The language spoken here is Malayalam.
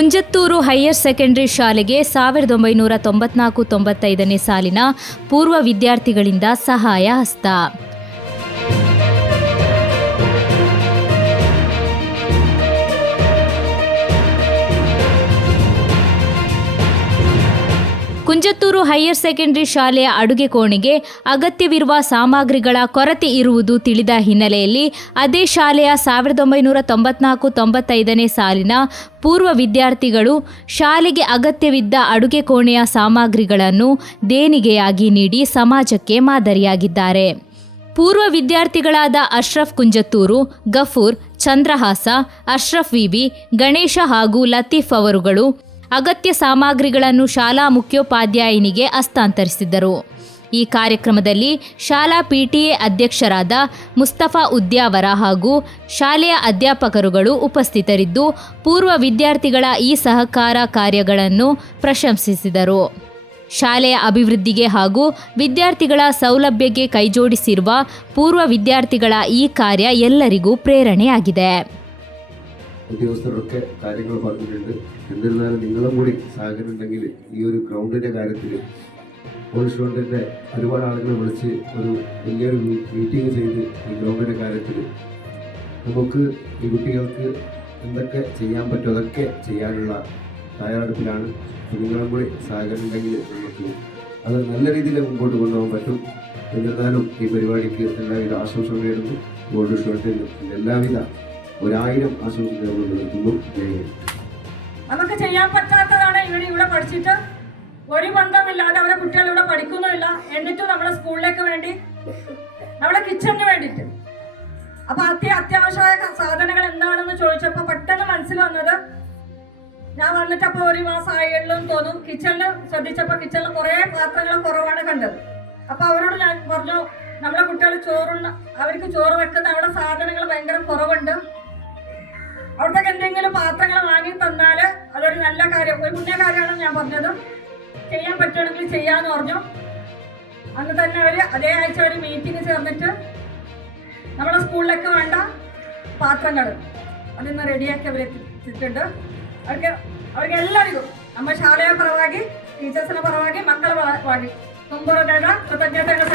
ಕುಂಜತ್ತೂರು ಹೈಯರ್ ಸೆಕೆಂಡರಿ ಶಾಲೆಗೆ ಸಾವಿರದ ಒಂಬೈನೂರ ತೊಂಬತ್ನಾಲ್ಕು ತೊಂಬತ್ತೈದನೇ ಸಾಲಿನ ಪೂರ್ವ ವಿದ್ಯಾರ್ಥಿಗಳಿಂದ ಸಹಾಯ ಹಸ್ತ. ಕುಂಜತ್ತೂರು ಹೈಯರ್ ಸೆಕೆಂಡರಿ ಶಾಲೆಯ ಅಡುಗೆ ಕೋಣೆಗೆ ಅಗತ್ಯವಿರುವ ಸಾಮಗ್ರಿಗಳ ಕೊರತೆ ಇರುವುದು ತಿಳಿದ ಹಿನ್ನೆಲೆಯಲ್ಲಿ ಅದೇ ಶಾಲೆಯ ಸಾವಿರದ ಒಂಬೈನೂರ ತೊಂಬತ್ನಾಲ್ಕು ತೊಂಬತ್ತೈದನೇ ಸಾಲಿನ ಪೂರ್ವ ವಿದ್ಯಾರ್ಥಿಗಳು ಶಾಲೆಗೆ ಅಗತ್ಯವಿದ್ದ ಅಡುಗೆ ಕೋಣೆಯ ಸಾಮಗ್ರಿಗಳನ್ನು ದೇಣಿಗೆಯಾಗಿ ನೀಡಿ ಸಮಾಜಕ್ಕೆ ಮಾದರಿಯಾಗಿದ್ದಾರೆ. ಪೂರ್ವ ವಿದ್ಯಾರ್ಥಿಗಳಾದ ಅಶ್ರಫ್ ಕುಂಜತ್ತೂರು, ಗಫೂರ್, ಚಂದ್ರಹಾಸ, ಅಶ್ರಫ್ ವಿಬಿ ಗಣೇಶ ಹಾಗೂ ಲತೀಫ್ ಅವರುಗಳು ಅಗತ್ಯ ಸಾಮಗ್ರಿಗಳನ್ನು ಶಾಲಾ ಮುಖ್ಯೋಪಾಧ್ಯಾಯಿನಿಗೆ ಹಸ್ತಾಂತರಿಸಿದ್ದರು. ಈ ಕಾರ್ಯಕ್ರಮದಲ್ಲಿ ಶಾಲಾ ಪಿಟಿಎ ಅಧ್ಯಕ್ಷರಾದ ಮುಸ್ತಫಾ ಉದ್ಯಾವರ ಹಾಗೂ ಶಾಲೆಯ ಅಧ್ಯಾಪಕರುಗಳು ಉಪಸ್ಥಿತರಿದ್ದು, ಪೂರ್ವ ವಿದ್ಯಾರ್ಥಿಗಳ ಈ ಸಹಕಾರ ಕಾರ್ಯಗಳನ್ನು ಪ್ರಶಂಸಿಸಿದರು. ಶಾಲೆಯ ಅಭಿವೃದ್ಧಿಗೆ ಹಾಗೂ ವಿದ್ಯಾರ್ಥಿಗಳ ಸೌಲಭ್ಯಕ್ಕೆ ಕೈಜೋಡಿಸಿರುವ ಪೂರ್ವ ವಿದ್ಯಾರ್ಥಿಗಳ ಈ ಕಾರ್ಯ ಎಲ್ಲರಿಗೂ ಪ್ರೇರಣೆಯಾಗಿದೆ. ഉദ്യോഗസ്ഥരൊക്കെ കാര്യങ്ങൾ പറഞ്ഞിട്ടുണ്ട്. എന്നിരുന്നാലും നിങ്ങളും കൂടി സാഹചര്യം ഉണ്ടെങ്കിൽ ഈ ഒരു ഗ്രൗണ്ടിന്റെ കാര്യത്തിൽ പോലീസ് ഗ്രൗണ്ടിന്റെ ഒരുപാട് ആളുകളെ വിളിച്ച് ഒരു വലിയൊരു മീറ്റിംഗ് ചെയ്ത് ഈ ഗ്രൗണ്ടിന്റെ കാര്യത്തിൽ നമുക്ക് ഈ കുട്ടികൾക്ക് എന്തൊക്കെ ചെയ്യാൻ പറ്റും അതൊക്കെ ചെയ്യാനുള്ള തയ്യാറെടുപ്പിലാണ്. നിങ്ങളും കൂടി സഹകരണം ഉണ്ടെങ്കിൽ നമുക്ക് അത് നല്ല രീതിയിൽ മുമ്പോട്ട് കൊണ്ടുപോകാൻ പറ്റും. എന്നിരുന്നാലും ഈ പരിപാടിക്ക് എല്ലാവിധ ആശംസകൾ നേടുന്നു ഗോൾഡ് ഷോട്ടിൽ എല്ലാവിധ ഒരായിരം ആശംസകൾ നിർത്തുന്നു. നമുക്ക് ചെയ്യാൻ പറ്റാത്തതാണ് ഇവിടെ ഇവിടെ പഠിച്ചിട്ട്. ഒരു ബന്ധമില്ലാതെ അവരെ കുട്ടികൾ ഇവിടെ പഠിക്കുന്നുമില്ല. എന്നിട്ടും നമ്മുടെ സ്കൂളിലേക്ക് വേണ്ടി നമ്മുടെ കിച്ചണിന് വേണ്ടിയിട്ട്. അപ്പൊ അത്യ അത്യാവശ്യമായ സാധനങ്ങൾ എന്താണെന്ന് ചോദിച്ചപ്പോ പെട്ടെന്ന് മനസ്സിൽ വന്നത് ഞാൻ വന്നിട്ട് അപ്പോൾ ഒരു മാസം ആയെങ്കിലും തോന്നും. കിച്ചണിൽ ശ്രദ്ധിച്ചപ്പോ കിച്ചണിൽ കുറെ പാത്രങ്ങൾ കുറവാണ് കണ്ടത്. അപ്പൊ അവരോട് ഞാൻ പറഞ്ഞു നമ്മളെ കുട്ടികൾ ചോറുണ്ണ അവർക്ക് ചോറ് വെക്കുന്ന അവിടെ അതൊരു നല്ല കാര്യം. ഒരു മുന്നേ കാര്യമാണ് ഞാൻ പറഞ്ഞത്. ചെയ്യാൻ പറ്റുകയാണെങ്കിൽ ചെയ്യാന്ന് പറഞ്ഞു. അന്ന് തന്നെ അവർ അതേ ആഴ്ച ഒരു മീറ്റിംഗ് ചേർന്നിട്ട് നമ്മുടെ സ്കൂളിലേക്ക് വേണ്ട പാത്രങ്ങൾ അതിന്ന് റെഡിയാക്കി അവർ എത്തിച്ചിട്ടുണ്ട് അവർക്ക് അവർക്ക് എല്ലാവർക്കും നമ്മൾ ശാലയെ പറവാക്കി ടീച്ചേഴ്സിനെ പറവാക്കി മക്കളെ പറവാക്കി. മുമ്പുറത്തേക്ക് കൃതജ്ഞതകൾ